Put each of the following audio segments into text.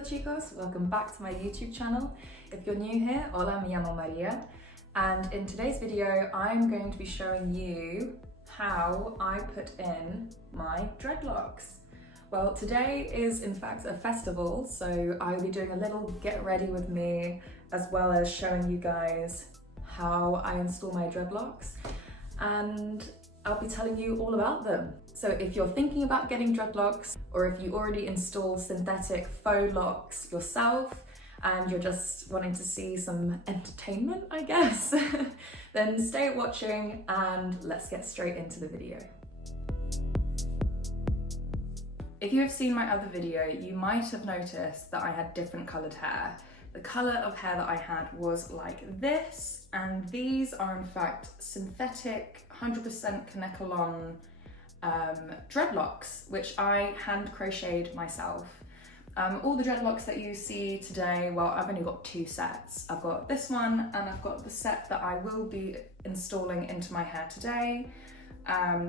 Hola chicos, welcome back to my YouTube channel. If you're new here, hola, me llamo Maria, and in today's video I'm going to be showing you how I put in my dreadlocks. Well, today is in fact a festival, so I'll be doing a little get ready with me as well as showing you guys how I install my dreadlocks, and I'll be telling you all about them. So if you're thinking about getting dreadlocks, or if you already installed synthetic faux locks yourself and you're just wanting to see some entertainment, I guess, then stay watching and let's get straight into the video. If you have seen my other video, you might have noticed that I had different coloured hair. The colour of hair that I had was like this, and these are in fact synthetic 100% kanekelon dreadlocks, which I hand crocheted myself. All the dreadlocks that you see today, well, I've only got two sets. I've got this one and I've got the set that I will be installing into my hair today.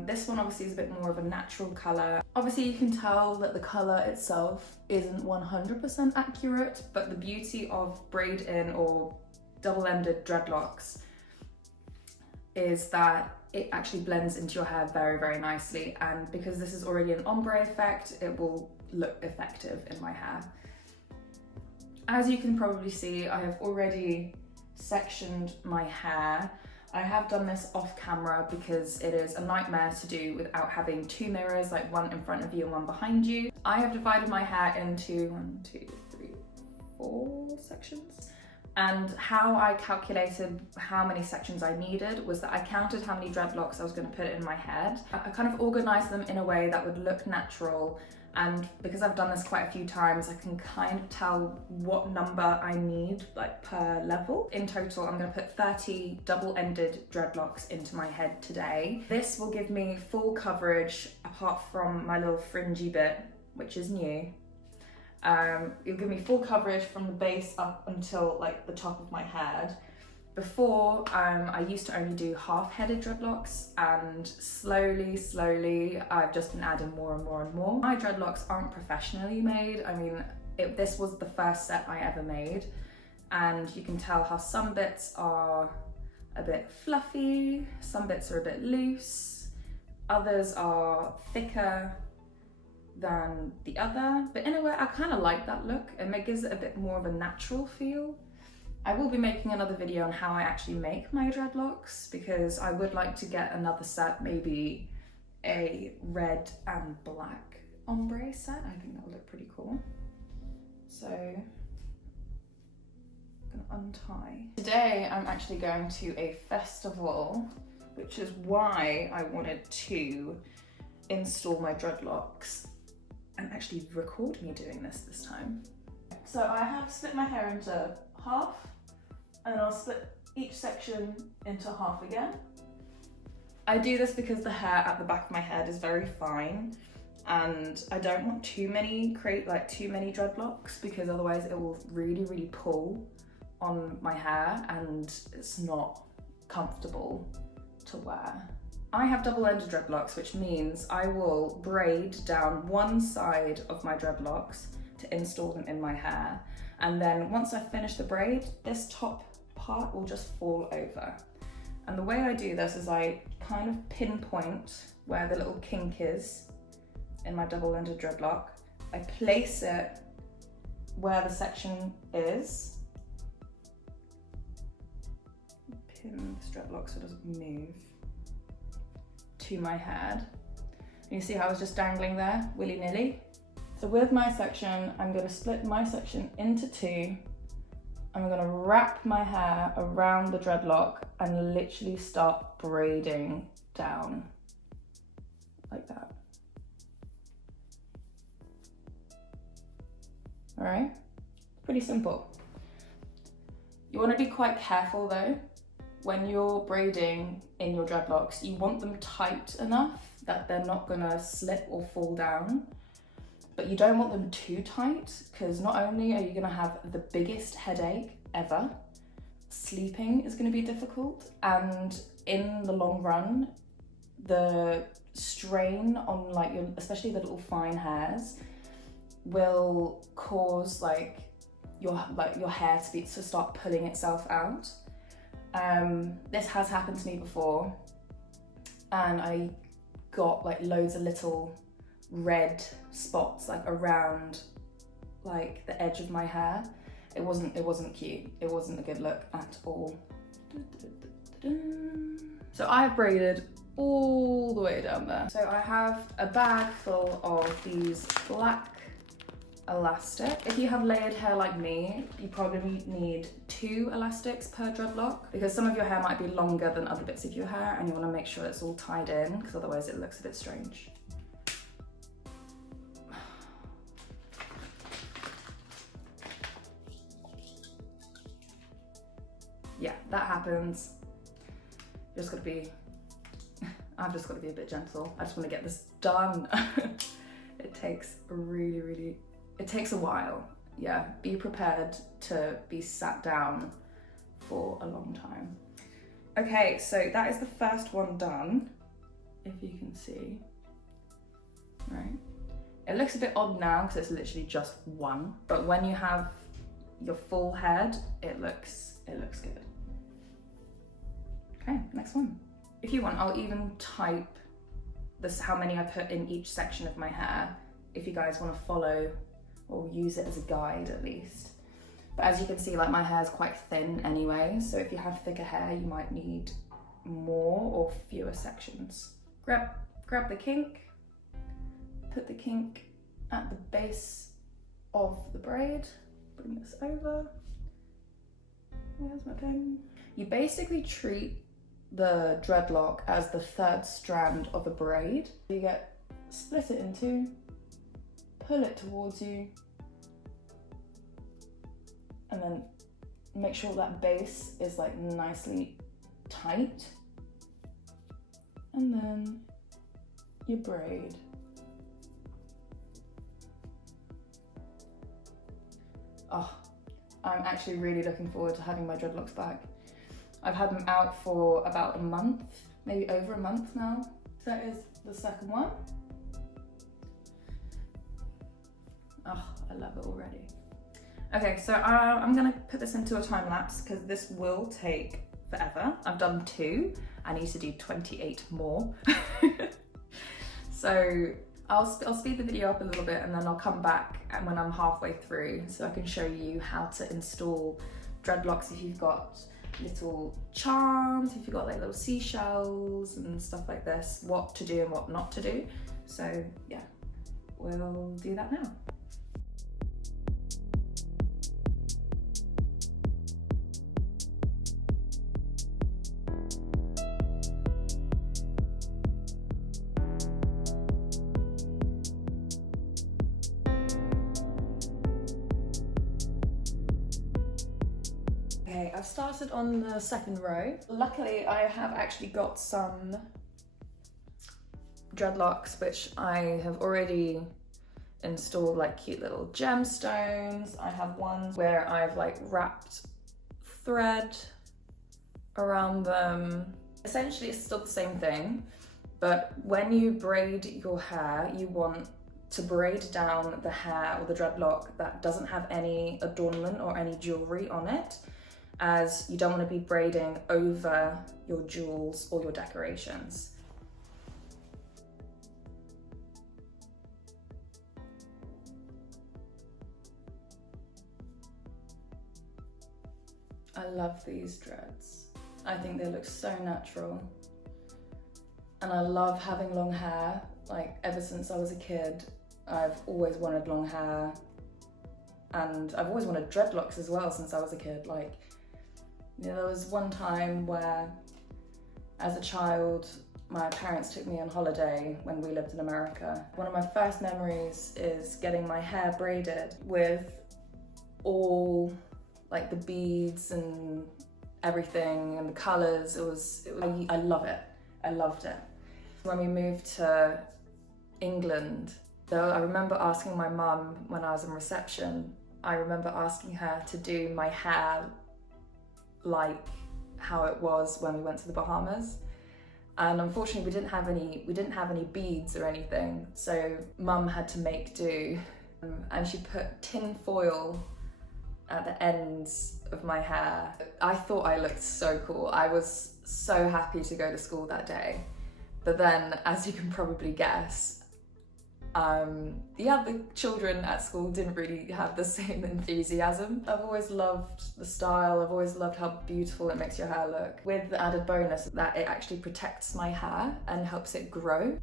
This one obviously is a bit more of a natural colour. Obviously you can tell that the colour itself isn't 100% accurate, but the beauty of braid-in or double-ended dreadlocks is that it actually blends into your hair very, very nicely, and because this is already an ombre effect, it will look effective in my hair. As you can probably see, I have already sectioned my hair. I have done this off camera because it is a nightmare to do without having two mirrors, like one in front of you and one behind you. I have divided my hair into 1, 2, 3, 4 sections. And how I calculated how many sections I needed was that I counted how many dreadlocks I was going to put in my head. I kind of organised them in a way that would look natural, and because I've done this quite a few times, I can kind of tell what number I need, like per level. In total, I'm going to put 30 double-ended dreadlocks into my head today. This will give me full coverage apart from my little fringy bit, which is new. It'll give me full coverage from the base up until like the top of my head. Before, I used to only do half-headed dreadlocks, and slowly, I've just been adding more and more and more. My dreadlocks aren't professionally made. I mean, this was the first set I ever made, and you can tell how some bits are a bit fluffy, some bits are a bit loose, others are thicker than the other, but in a way I kind of like that look, and it gives it a bit more of a natural feel. I will be making another video on how I actually make my dreadlocks, because I would like to get another set, maybe a red and black ombre set. I think that would look pretty cool. So I'm gonna untie. Today I'm actually going to a festival, which is why I wanted to install my dreadlocks and actually record me doing this time. So I have split my hair into half, and I'll split each section into half again. I do this because the hair at the back of my head is very fine, and I don't want too many dreadlocks, because otherwise it will really pull on my hair and it's not comfortable to wear. I have double-ended dreadlocks, which means I will braid down one side of my dreadlocks to install them in my hair. And then once I've finished the braid, this top part will just fall over. And the way I do this is I kind of pinpoint where the little kink is in my double-ended dreadlock. I place it where the section is. Pin this dreadlock so it doesn't move to my head. And you see how I was just dangling there, willy-nilly? So with my section, I'm going to split my section into two. I'm going to wrap my hair around the dreadlock and literally start braiding down like that. All right, pretty simple. You want to be quite careful though. When you're braiding in your dreadlocks, you want them tight enough that they're not gonna slip or fall down, but you don't want them too tight, because not only are you gonna have the biggest headache ever, sleeping is gonna be difficult, and in the long run, the strain on like especially the little fine hairs, will cause like your hair to start pulling itself out. This has happened to me before, and I got like loads of little red spots like around like the edge of my hair. It wasn't cute. It wasn't a good look at all. So I have braided all the way down there. So I have a bag full of these black elastic. If you have layered hair like me, you probably need 2 elastics per dreadlock, because some of your hair might be longer than other bits of your hair and you want to make sure it's all tied in, because otherwise it looks a bit strange. Yeah, that happens. I've just got to be a bit gentle. I just want to get this done. It takes it takes a while. Yeah, be prepared to be sat down for a long time. Okay, so that is the first one done, if you can see. Right. It looks a bit odd now because it's literally just one, but when you have your full head, it looks good. Okay, next one. If you want, I'll even type this, how many I put in each section of my hair, if you guys want to follow or use it as a guide at least. But as you can see, like my hair is quite thin anyway, so if you have thicker hair, you might need more or fewer sections. Grab the kink, put the kink at the base of the braid, bring this over. Where's my pen? You basically treat the dreadlock as the 3rd strand of a braid. You split it in 2, pull it towards you, and then make sure that base is like nicely tight, and then you braid. Oh, I'm actually really looking forward to having my dreadlocks back. I've had them out for about a month, maybe over a month now. So that is the second one. Oh, I love it already. Okay, so I'm gonna put this into a time lapse because this will take forever. I've done 2. I need to do 28 more. So I'll speed the video up a little bit and then I'll come back and when I'm halfway through so I can show you how to install dreadlocks if you've got little charms, if you've got like little seashells and stuff like this, what to do and what not to do. So yeah, we'll do that now. Okay, I've started on the 2nd row. Luckily, I have actually got some dreadlocks which I have already installed, like cute little gemstones. I have ones where I've like wrapped thread around them. Essentially, it's still the same thing, but when you braid your hair, you want to braid down the hair or the dreadlock that doesn't have any adornment or any jewelry on it, as you don't want to be braiding over your jewels or your decorations. I love these dreads. I think they look so natural. And I love having long hair. Like ever since I was a kid, I've always wanted long hair. And I've always wanted dreadlocks as well since I was a kid. Like, you know, there was one time where, as a child, my parents took me on holiday when we lived in America. One of my first memories is getting my hair braided with all like the beads and everything and the colors. I love it. I loved it. When we moved to England, though, I remember asking my mum when I was in reception, I remember asking her to do my hair like how it was when we went to the Bahamas. And unfortunately we didn't have any beads or anything, so mum had to make do And she put tin foil at the ends of my hair. I thought I looked so cool. I was so happy to go to school that day. But then, as you can probably guess, the other children at school didn't really have the same enthusiasm. I've always loved the style, I've always loved how beautiful it makes your hair look. With the added bonus that it actually protects my hair and helps it grow.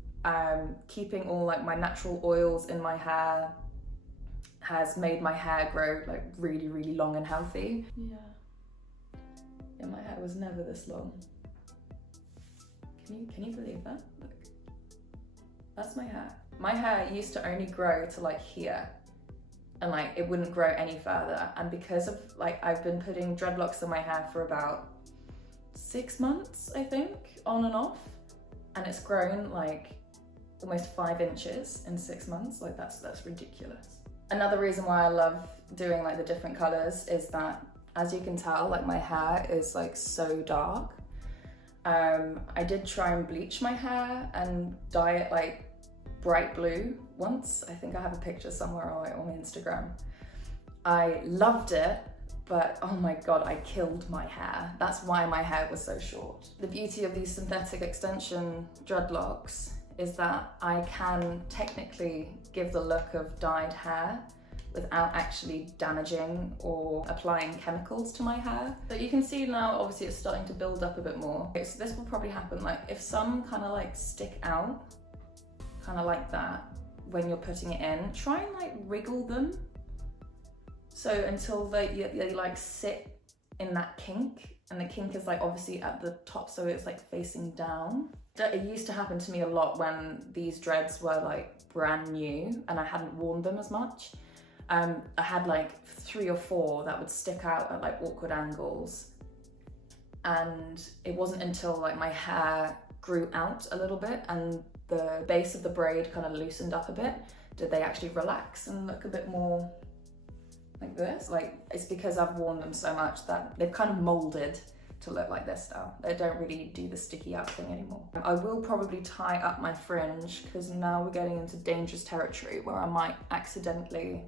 Keeping all like my natural oils in my hair has made my hair grow like really, really long and healthy. Yeah, my hair was never this long. Can you believe that? Look, that's my hair. My hair used to only grow to like here, and like it wouldn't grow any further. And because of like I've been putting dreadlocks in my hair for about 6 months, I think, on and off, and it's grown like almost 5 inches in 6 months. Like that's ridiculous. Another reason why I love doing like the different colors is that, as you can tell, like my hair is like so dark. I did try and bleach my hair and dye it like bright blue once. I think I have a picture somewhere on Instagram. I loved it, but oh my god, I killed my hair. That's why my hair was so short. The beauty of these synthetic extension dreadlocks is that I can technically give the look of dyed hair without actually damaging or applying chemicals to my hair. But you can see now, obviously it's starting to build up a bit more. Okay, so this will probably happen like if some kind of like stick out, kind of like that, when you're putting it in, try and like wriggle them. So until they like sit in that kink, and the kink is like obviously at the top, so it's like facing down. It used to happen to me a lot when these dreads were like brand new and I hadn't worn them as much. I had like 3 or 4 that would stick out at like awkward angles, and it wasn't until like my hair grew out a little bit and the base of the braid kind of loosened up a bit did they actually relax and look a bit more like this. Like it's because I've worn them so much that they've kind of molded to look like this now. They don't really do the sticky out thing anymore. I will probably tie up my fringe because now we're getting into dangerous territory where I might accidentally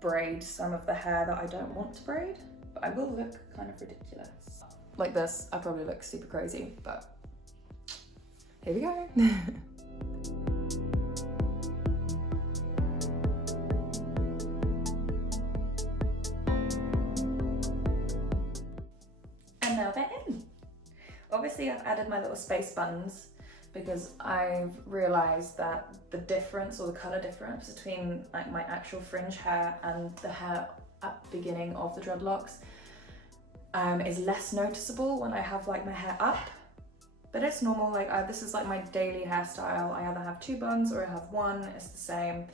braid some of the hair that I don't want to braid, but I will look kind of ridiculous. Like this, I probably look super crazy, but here we go. And now they're in. Obviously I've added my little space buns because I've realized that the difference, or the color difference between like my actual fringe hair and the hair at the beginning of the dreadlocks is less noticeable when I have like my hair up. But it's normal, like this is like my daily hairstyle. I either have 2 buns or I have 1, it's the same.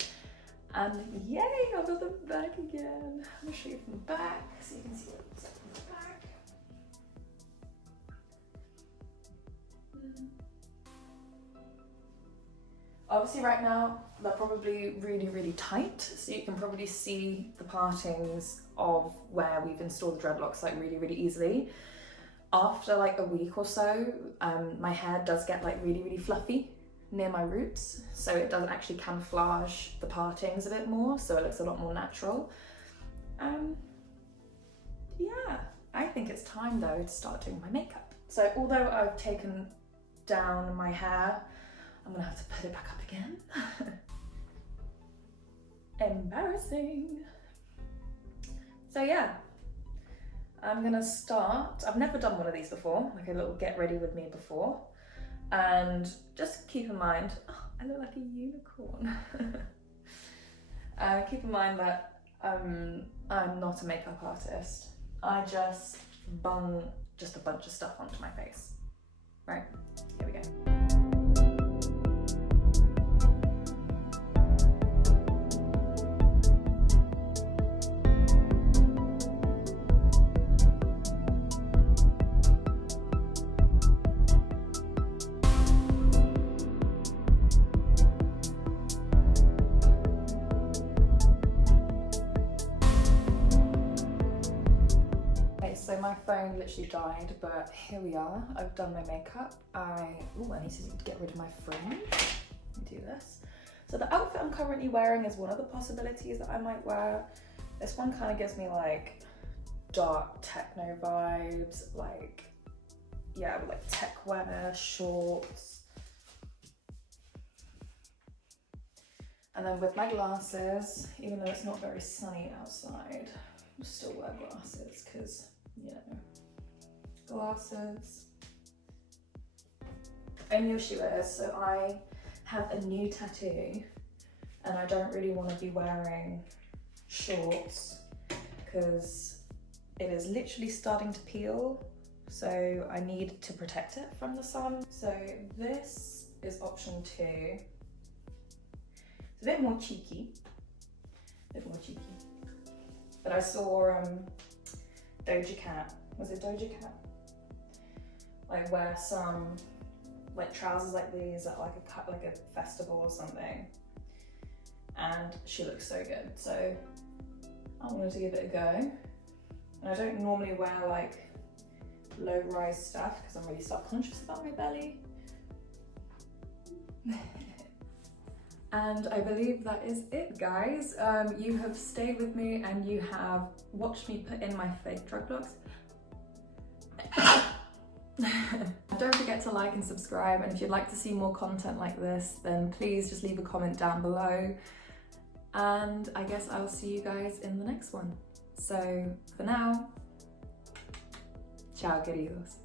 And yay, I've got them back again. I'm gonna show you from the back so you can see what it looks like from the back. Obviously right now, they're probably really, really tight, so you can probably see the partings of where we've installed the dreadlocks like really, really easily. After like a week or so, my hair does get like really, really fluffy near my roots, so it does actually camouflage the partings a bit more, so it looks a lot more natural. Yeah, I think it's time though to start doing my makeup. So although I've taken down my hair, I'm gonna have to put it back up again. Embarrassing. So yeah, I'm gonna start. I've never done one of these before, like a little get ready with me before. And just keep in mind, oh, I look like a unicorn. Keep in mind that I'm not a makeup artist. I just bung just a bunch of stuff onto my face. Right, here we go. So my phone literally died, but here we are. I've done my makeup. I need to get rid of my fringe. Let me do this. So the outfit I'm currently wearing is one of the possibilities that I might wear. This one kind of gives me like dark techno vibes, like, yeah, with like tech wear, shorts. And then with my glasses, even though it's not very sunny outside, I'll still wear glasses because, you know, glasses. Only issue is, so I have a new tattoo and I don't really want to be wearing shorts because it is literally starting to peel, so I need to protect it from the sun. So this is option 2. It's a bit more cheeky, but I saw Doja Cat, was it Doja Cat? Like wear some like trousers like these at like a festival or something, and she looks so good, so I wanted to give it a go. And I don't normally wear like low-rise stuff because I'm really self-conscious about my belly. And I believe that is it, guys. You have stayed with me and you have watched me put in my fake dreadlocks. Don't forget to like and subscribe, and if you'd like to see more content like this, then please just leave a comment down below. And I guess I'll see you guys in the next one. So for now, ciao queridos.